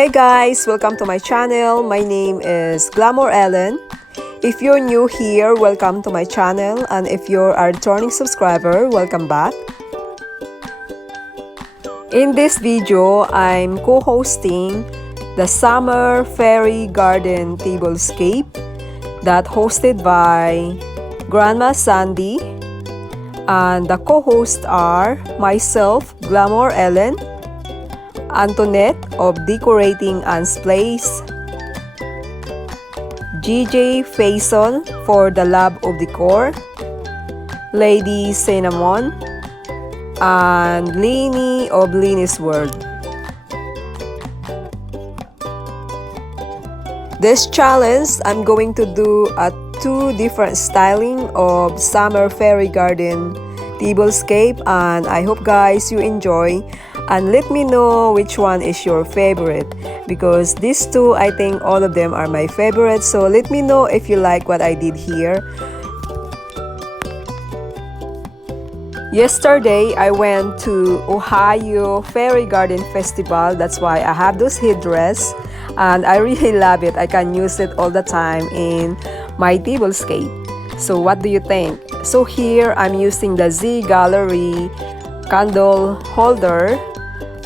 Hey guys, welcome to my channel. My name is Glamour Ellen. If you're new here, welcome to my channel, and if you're a returning subscriber, welcome back. In this video, I'm co-hosting the Summer Fairy Garden Tablescape that hosted by Grandma Sandy, and the co-hosts are myself, Glamour Ellen, Antoinette of Decorating Anne's Place, GJ Faison for the Love of Decor, Lady Cinnamon, and Leeny of Leeny's World. This challenge, I'm going to do two different styling of Summer Fairy Garden Tablescape, and I hope guys you enjoy. And let me know which one is your favorite, because these two, I think all of them are my favorite. So let me know if you like what I did here. Yesterday, I went to Ohio Fairy Garden Festival. That's why I have this headdress, and I really love it. I can use it all the time in my tablescape. So what do you think? So here, I'm using the Z Gallery candle holder,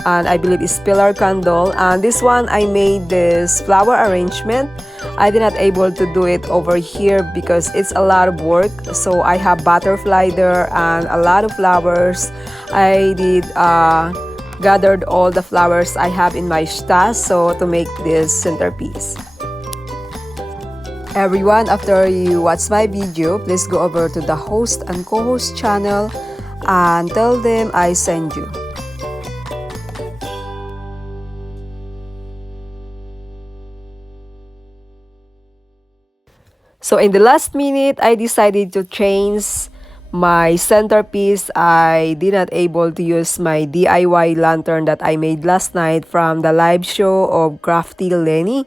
and I believe it's pillar candle. And this one, I made this flower arrangement. I did not able to do it over here because it's a lot of work. So I have butterfly there and a lot of flowers. I did gathered all the flowers I have in my stash so to make this centerpiece. Everyone, after you watch my video, please go over to the host and co-host channel and tell them I send you. So in the last minute, I decided to change my centerpiece. I did not able to use my DIY lantern that I made last night from the live show of Crafty Leeny,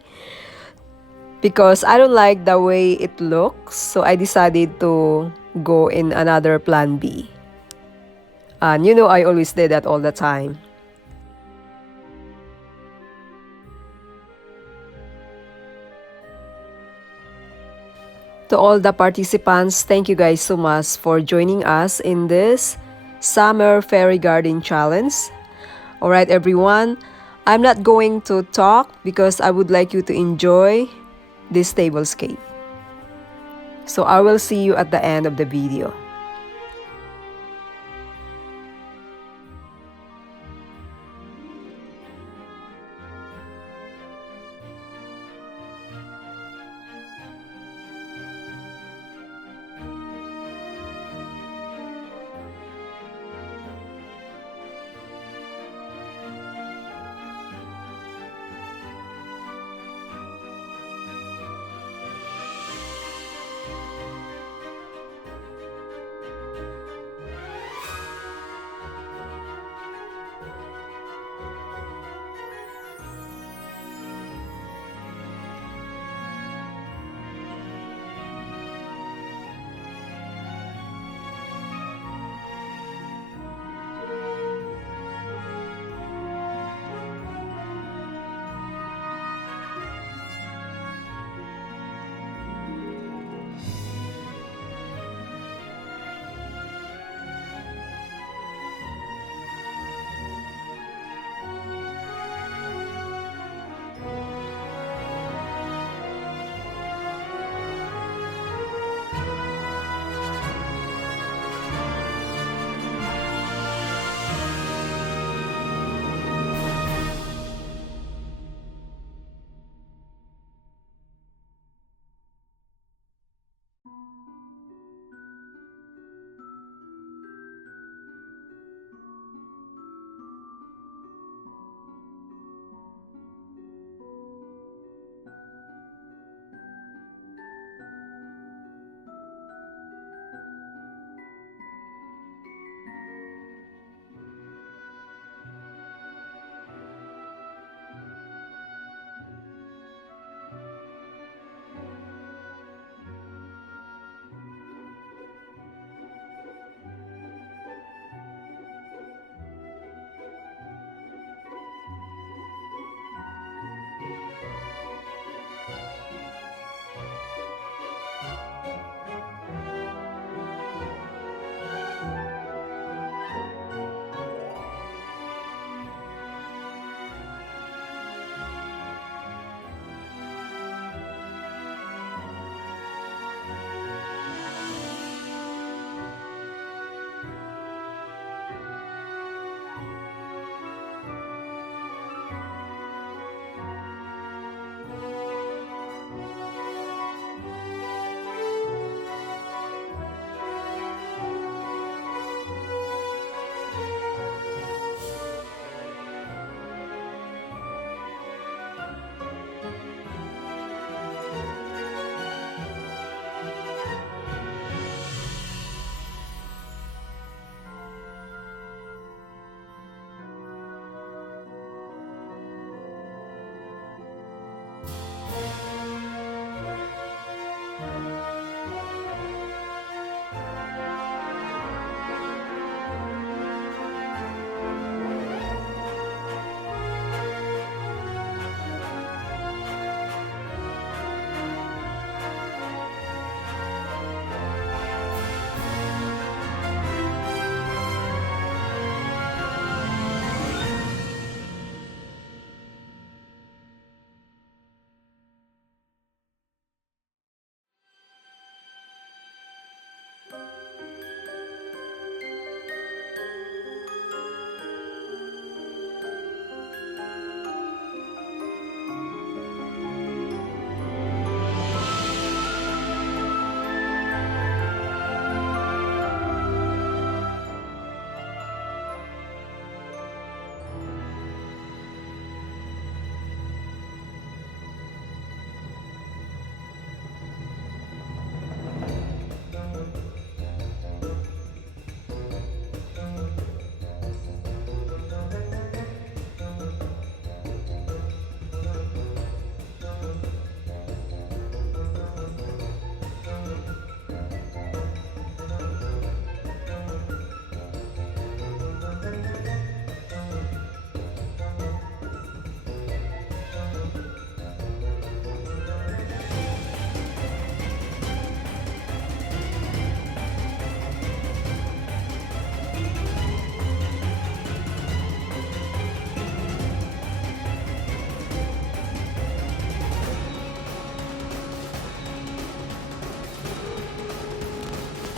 because I don't like the way it looks. So I decided to go in another plan B. And you know I always did that all the time. To all the participants, thank you guys so much for joining us in this Summer Fairy Garden Challenge. Alright everyone, I'm not going to talk because I would like you to enjoy this tablescape. So I will see you at the end of the video.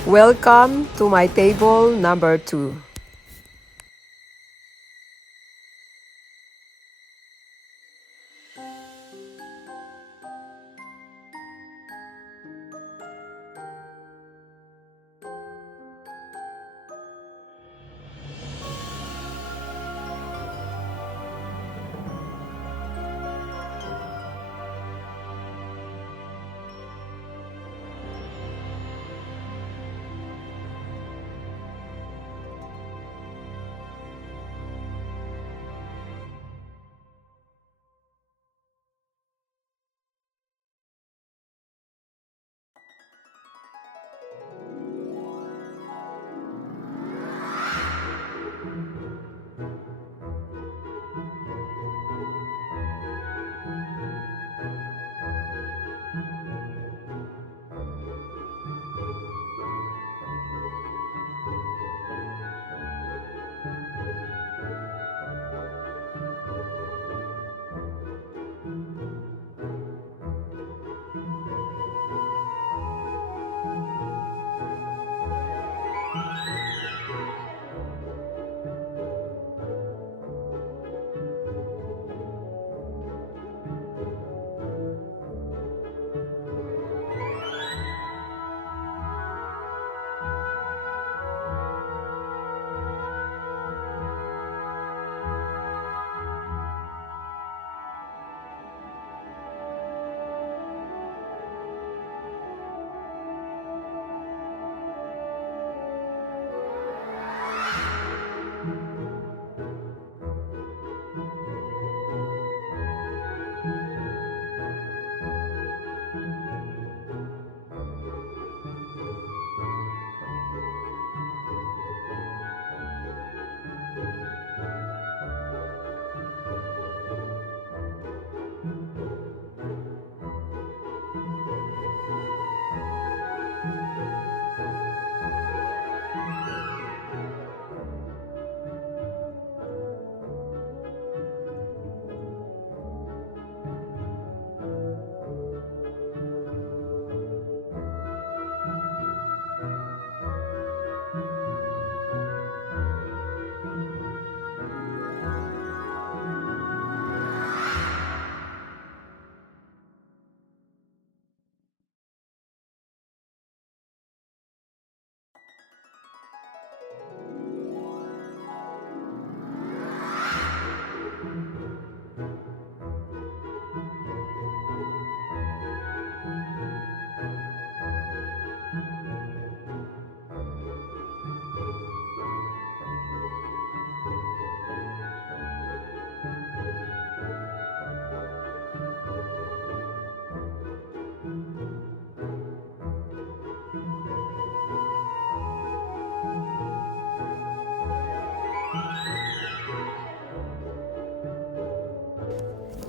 Welcome to my table number 2.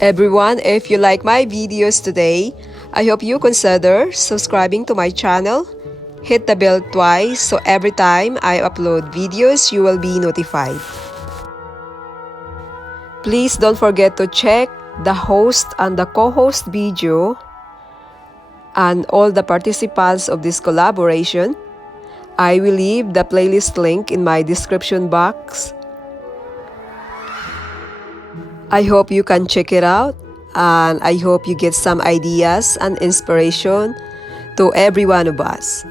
Everyone, if you like my videos today, I hope you consider subscribing to my channel. Hit the bell twice so every time I upload videos, you will be notified. Please don't forget to check the host and the co-host video and all the participants of this collaboration. I will leave the playlist link in my description box. I hope you can check it out, and I hope you get some ideas and inspiration to every one of us.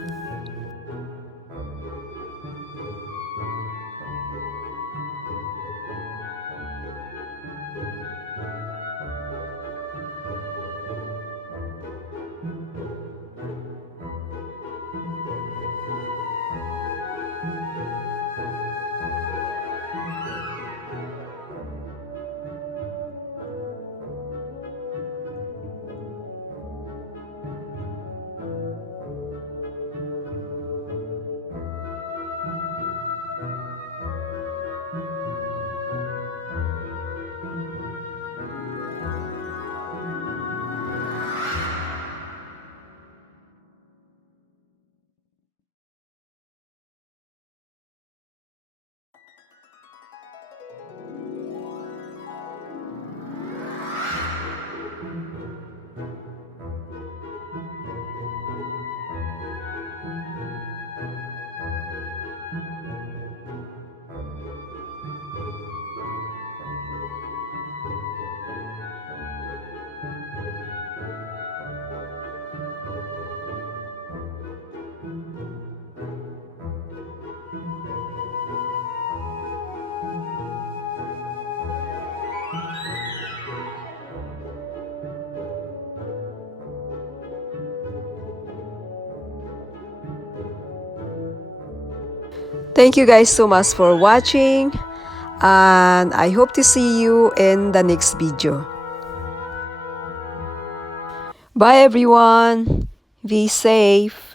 Thank you guys so much for watching, and I hope to see you in the next video. Bye everyone. Be safe.